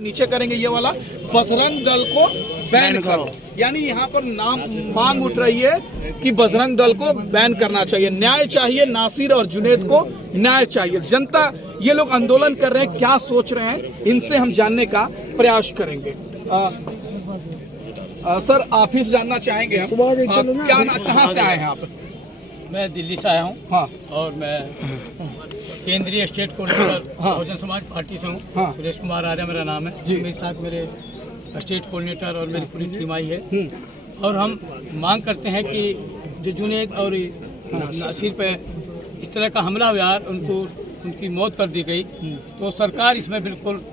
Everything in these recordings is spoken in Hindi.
नीचे करेंगे ये वाला, बजरंग दल को बैन करो। यानी यहाँ पर नाम मांग उठ रही है कि बजरंग दल को बैन करना चाहिए। न्याय चाहिए, नासिर और जुनैद को न्याय चाहिए। जनता, ये लोग आंदोलन कर रहे हैं, क्या सोच रहे हैं, इनसे हम जानने का प्रयास करेंगे। सर, आप ही से जानना चाहेंगे हम, कहाँ से आए हैं आप? मैं दिल्ली से आया हूँ। हाँ। और मैं केंद्रीय state coordinator Bahujan Samaj party से हूँ। हाँ। सुरेश कुमार आर्य मेरा नाम है जी। मेरे साथ मेरे स्टेट कोऑर्डिनेटर और मेरी पूरी टीम आई है। और हम मांग करते हैं कि जो जुनैद और नासिर पे इस तरह का हमला हुआ, उनकी मौत कर दी गई, तो सरकार इसमें बिल्कुल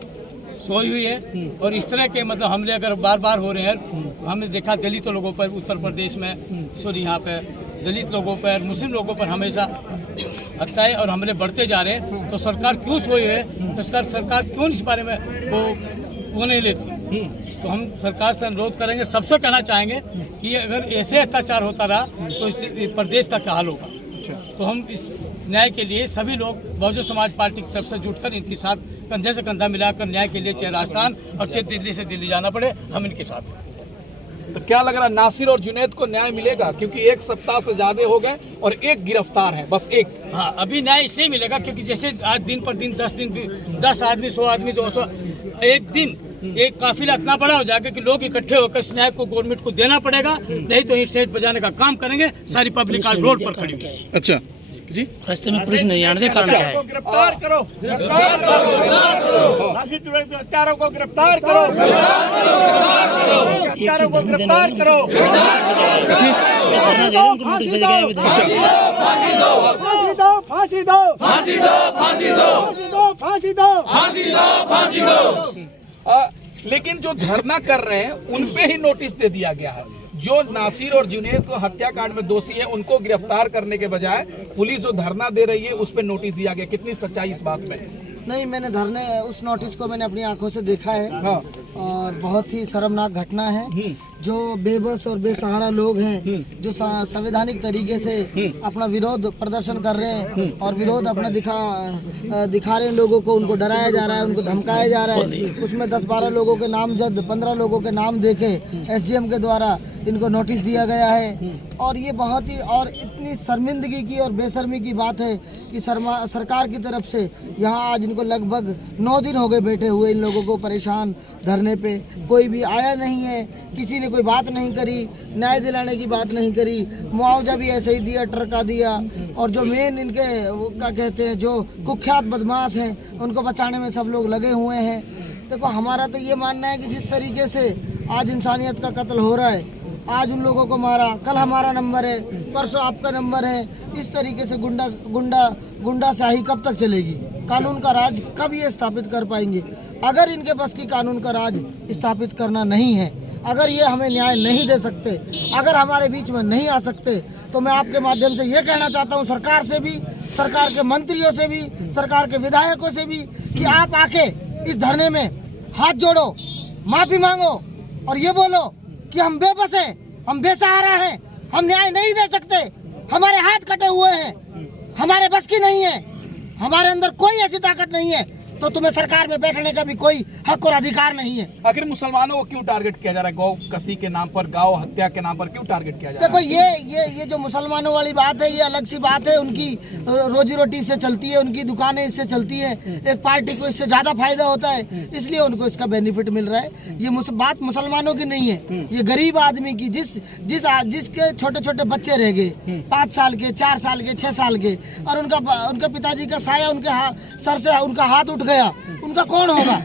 सोई हुई है। और इस तरह के मतलब हमले अगर बार बार हो रहे हैं, हमने देखा दलित लोगों पर उत्तर प्रदेश में, सॉरी यहाँ पे दलित लोगों पर, मुस्लिम लोगों पर हमेशा हत्याएं और हमले बढ़ते जा रहे हैं, तो सरकार क्यों सोई है? तो सरकार क्यों इस बारे में वो नहीं लेती? तो हम सरकार से अनुरोध करेंगे, सबसे कहना चाहेंगे कि अगर ऐसे अत्याचार होता रहा तो इस प्रदेश का क्या हाल होगा। तो हम इस न्याय के लिए सभी लोग बहुजन समाज पार्टी की तरफ से जुटकर इनके साथ कंधे से कंधा मिलाकर न्याय के लिए चाहे राजस्थान और चाहे दिल्ली से दिल्ली जाना पड़े, हम इनके साथ हैं। तो क्या लग रहा है, नासिर और जुनैद को न्याय मिलेगा? क्योंकि एक सप्ताह से ज्यादा हो गए और एक गिरफ्तार है, बस एक। हाँ, अभी न्याय इसलिए मिलेगा क्योंकि जैसे आज दिन पर दिन 10 आदमी, 100 आदमी, 200, एक दिन एक काफिला इतना बड़ा हो जाएगा कि लोग इकट्ठे होकर इस न्याय को गवर्नमेंट को देना पड़ेगा, नहीं तो ईंट सेट बजाने का काम करेंगे। सारी पब्लिक आज रोड पर खड़ी है। अच्छा जी, रास्ते में पुलिस नहीं आने दे कारण क्या है? गिरफ्तार करो, गिरफ्तार करो, नासिर जुनैद के हत्यारों को गिरफ्तार करो, हत्यारों को गिरफ्तार करो, फांसी दो, फांसी दो, फांसी दो, फांसी दो, फांसी दो, फांसी दो, फांसी दो, फांसी दो, फांसी दो। लेकिन जो धरना कर रहे हैं उन पे ही नोटिस दे दिया गया है। जो नासिर और जुनैद को हत्याकांड में दोषी है उनको गिरफ्तार करने के बजाय पुलिस जो धरना दे रही है उस पर नोटिस दिया गया। कितनी सच्चाई इस बात में? नहीं, मैंने धरने उस नोटिस को मैंने अपनी आंखों से देखा है। हाँ। और बहुत ही शर्मनाक घटना है। जो बेबस और बेसहारा लोग हैं, जो संवैधानिक तरीके से अपना विरोध प्रदर्शन कर रहे हैं और विरोध अपना दिखा रहे हैं लोगों को, उनको डराया जा रहा है, उनको धमकाया जा रहा है। उसमें 10-12 लोगों के नामजद, 15 लोगों के नाम देके SDM के द्वारा इनको नोटिस दिया गया है। और ये बहुत ही और इतनी शर्मिंदगी की और बेशर्मी की बात है कि सरकार की तरफ से यहाँ आज इनको लगभग 9 दिन हो गए बैठे हुए, इन लोगों को परेशान धरने पे। कोई भी आया नहीं है, किसी ने कोई बात नहीं करी, न्याय दिलाने की बात नहीं करी, मुआवजा भी ऐसे ही दिया, टरका दिया। और जो मेन इनके क्या कहते हैं, जो कुख्यात बदमाश हैं, उनको बचाने में सब लोग लगे हुए हैं। देखो, हमारा तो ये मानना है कि जिस तरीके से आज इंसानियत का कत्ल हो रहा है, आज उन लोगों को मारा, कल हमारा नंबर है, परसों आपका नंबर है, इस तरीके से गुंडाशाही कब तक चलेगी? कानून का राज कब ये स्थापित कर पाएंगे? अगर इनके बस की कानून का राज स्थापित करना नहीं है, अगर ये हमें न्याय नहीं दे सकते, अगर हमारे बीच में नहीं आ सकते, तो मैं आपके माध्यम से ये कहना चाहता हूँ सरकार से भी, सरकार के मंत्रियों से भी, सरकार के विधायकों से भी, कि आप आके इस धरने में हाथ जोड़ो, माफी मांगो और ये बोलो कि हम बेबस हैं, हम बेसहारा हैं, हम न्याय नहीं दे सकते, हमारे हाथ कटे हुए हैं, हमारे बस की नहीं है, हमारे अंदर कोई ऐसी ताकत नहीं है, तो तुम्हें सरकार में बैठने का भी कोई हक और अधिकार नहीं है। आखिर मुसलमानों को क्यों टारगेट किया जा रहा है? गौ कसी के नाम पर, गौ हत्या के नाम पर क्यों टारगेट किया जा रहा है? देखो, ये जो मुसलमानों वाली बात है, ये अलग सी बात है। उनकी रोजी रोटी इससे चलती है, उनकी दुकानें इससे चलती है, एक पार्टी को इससे ज्यादा फायदा होता है, इसलिए उनको इसका बेनिफिट मिल रहा है। ये बात मुसलमानों की नहीं है, ये गरीब आदमी की, जिसके छोटे छोटे बच्चे रह गए, 5 साल के, 4 साल के, 6 साल के, और उनका पिताजी का साया उनके सर से उनका हाथ उठ गया, उनका कौन होगा?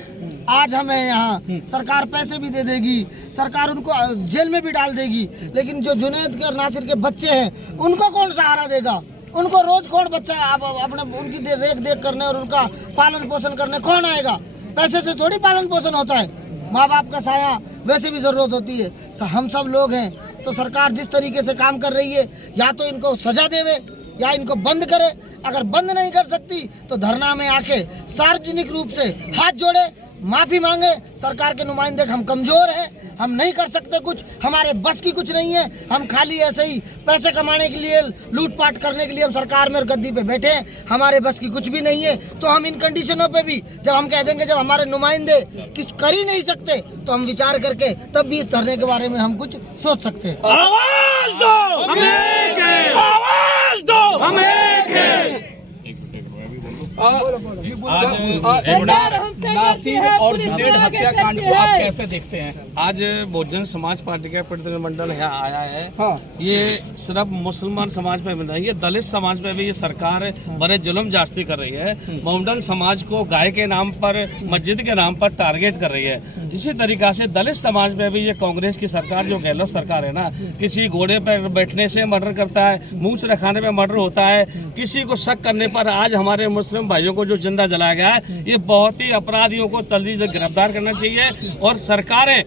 आज हमें यहाँ सरकार पैसे भी दे देगी, सरकार उनको जेल में भी डाल देगी, लेकिन जो जुनैद के और नासिर के बच्चे हैं, उनको कौन सहारा देगा? उनको रोज कौन बच्चा अपने उनकी रेख देख करने और उनका पालन पोषण करने कौन आएगा? पैसे से थोड़ी पालन पोषण होता है, माँ बाप का साया वैसे भी जरूरत होती है। हम सब लोग हैं, तो सरकार जिस तरीके से काम कर रही है, या तो इनको सजा देवे या इनको बंद करे। अगर बंद नहीं कर सकती तो धरना में आके सार्वजनिक रूप से हाथ जोड़े, माफी मांगे। सरकार के नुमाइंदे हम कमजोर हैं, हम नहीं कर सकते कुछ, हमारे बस की कुछ नहीं है। हम खाली ऐसे ही पैसे कमाने के लिए, लूटपाट करने के लिए हम सरकार में और गद्दी पे बैठे हैं। हमारे बस की कुछ भी नहीं है। तो हम इन कंडीशनों पे भी जब हम कह देंगे, जब हमारे नुमाइंदे कुछ कर ही नहीं सकते, तो हम विचार करके तब भी इस धरने के बारे में हम कुछ सोच सकते हैं। आवाज दो, हम एक हैं। आवाज दो, हम एक हैं। नासिर और जुनैद हत्याकांड को आप कैसे देखते हैं? आज बहुजन समाज पार्टी का प्रतिनिधिमंडल यहाँ आया है। हाँ। ये सिर्फ मुसलमान समाज पे नहीं, ये दलित समाज पे भी ये सरकार बड़े जुल्म जास्ती कर रही है। बहुजन समाज को गाय के नाम पर, मस्जिद के नाम पर टारगेट कर रही है। इसी तरीका से दलित समाज पे भी ये कांग्रेस की सरकार, जो गहलोत सरकार है ना, किसी घोड़े पर बैठने से मर्डर करता है, मूंछ रखाने पे मर्डर होता है, किसी को शक करने पर आज हमारे मुस्लिम भाइयों को जो जिंदा जलाया गया है, ये बहुत ही अपराधियों को जल्दी से गिरफ्तार करना चाहिए। और सरकारें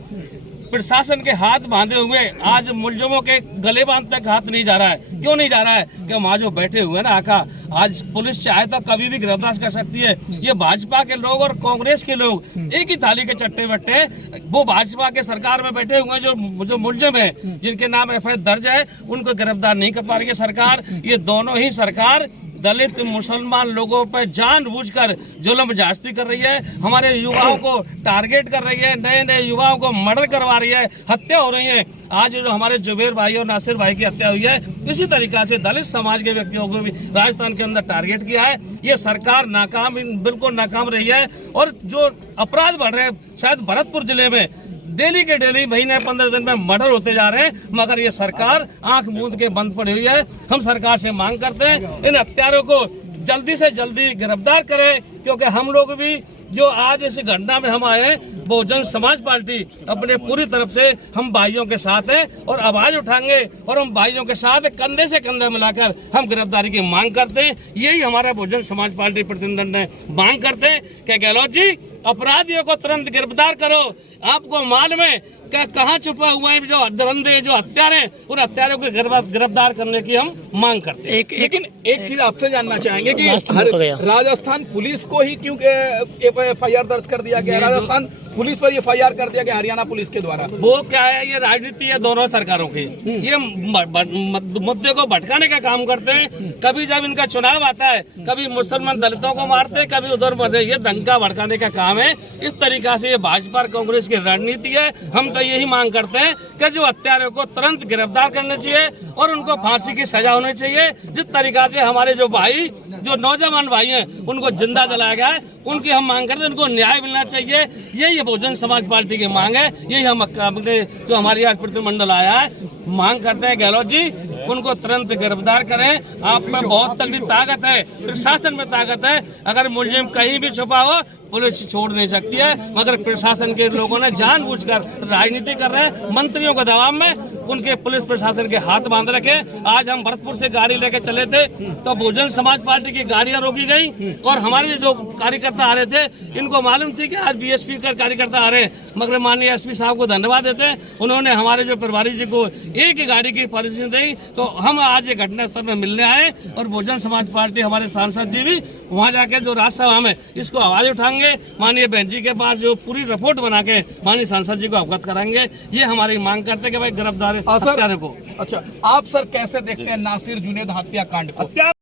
प्रशासन के हाथ बांधे हुए आज मुलजमों के गले बांध तक हाथ नहीं जा रहा है। क्यों नहीं जा रहा है? कि वहाँ जो बैठे हुए ना आका, आज पुलिस चाहे तो कभी भी गिरफ्तार कर सकती है। ये भाजपा के लोग और कांग्रेस के लोग एक ही थाली के चट्टे बट्टे, वो भाजपा के सरकार में बैठे हुए जो मुलजिम है, जिनके नाम एफआईआर दर्ज है, उनको गिरफ्तार नहीं कर पा रही है सरकार। ये दोनों ही सरकार दलित मुसलमान लोगों पर जानबूझकर जुल्म जास्ती कर रही है। हमारे युवाओं को टारगेट कर रही है, नए नए युवाओं को मर्डर करवा रही है, हत्या हो रही है। आज जो हमारे जुबैर भाई और नासिर भाई की हत्या हुई है, इसी तरीका से दलित समाज के व्यक्तियों को भी राजस्थान के अंदर टारगेट किया है। ये सरकार बिल्कुल नाकाम रही है। और जो अपराध बढ़ रहे हैं, शायद भरतपुर जिले में डेली के डेली, महीने 15 दिन में मर्डर होते जा रहे हैं, मगर ये सरकार आंख मूंद के बंद पड़ी हुई है। हम सरकार से मांग करते हैं इन हत्यारों को जल्दी से जल्दी गिरफ्तार करें, क्योंकि हम लोग भी जो आज इस घटना में हम आए हैं, बहुजन समाज पार्टी अपने पूरी तरफ से हम भाइयों के साथ हैं और आवाज उठाएंगे और हम भाइयों के साथ कंधे से कंधा मिलाकर हम गिरफ्तारी की मांग करते हैं। यही हमारा बहुजन समाज पार्टी प्रतिनिधिमंडल ने मांग करते हैं कि गहलोत जी, अपराधियों को तुरंत गिरफ्तार करो। आपको मालूम है कहाँ छुपा हुआ है जो धरंधे, जो हत्यारे, उन हत्यारों को गिरफ्तार करने की हम मांग करते हैं। लेकिन एक चीज आपसे जानना चाहेंगे कि राजस्थान पुलिस को ही क्यों एफआईआर दर्ज कर दिया गया? राजस्थान पुलिस पर एफआईआर कर दिया गया हरियाणा पुलिस के द्वारा। वो क्या है, ये राजनीति है दोनों सरकारों की। ये मुद्दे को भटकाने का काम करते हैं। कभी जब इनका चुनाव आता है, कभी मुसलमान दलितों को मारते हैं, कभी उधर मजे, ये दंगा भड़काने का काम है। इस तरीका से ये भाजपा और कांग्रेस की रणनीति है। हम तो यही मांग करते हैं कि जो हत्यारों को तुरंत गिरफ्तार करना चाहिए और उनको फांसी की सजा होनी चाहिए। जिस तरीका से हमारे जो भाई, जो नौजवान भाई हैं, उनको जिंदा जलाया गया है, उनको हम मांग करते हैं उनको न्याय मिलना चाहिए। यही बहुजन समाज पार्टी की मांग है। यही हम जो हमारी आज प्रतिनिधिमंडल आया है, मांग करते हैं गहलोत जी, उनको तुरंत गिरफ्तार करें। आप में बहुत तगड़ी ताकत है, प्रशासन में ताकत है। अगर मुलजिम कहीं भी छुपा हो, पुलिस छोड़ नहीं सकती है, मगर प्रशासन के लोगों ने जानबूझकर राजनीति कर रहे हैं। मंत्रियों के दबाव में उनके पुलिस प्रशासन के हाथ बांध रखे। आज हम भरतपुर से गाड़ी लेके चले थे तो बहुजन समाज पार्टी की गाड़ियां रोकी गई और हमारे जो कार्यकर्ता आ रहे थे, इनको मालूम थी कि आज बीएसपी का कार्यकर्ता आ रहे हैं, मगर माननीय एसपी साहब को धन्यवाद देते हैं, उन्होंने हमारे जो प्रभारी जी को एक ही गाड़ी की परमिशन दी। तो हम आज ये घटना स्थल में मिलने आए और बहुजन समाज पार्टी, हमारे सांसद जी भी वहाँ जाके जो राज्यसभा में इसको आवाज उठाएंगे, माननीय बहन जी के पास जो पूरी रिपोर्ट बना के माननीय सांसद जी को अवगत कराएंगे। ये हमारी मांग करते हैं कि भाई गिरफ्तार हत्यारे को। अच्छा, आप सर कैसे देखते हैं नासिर जुनैद हत्याकांड को?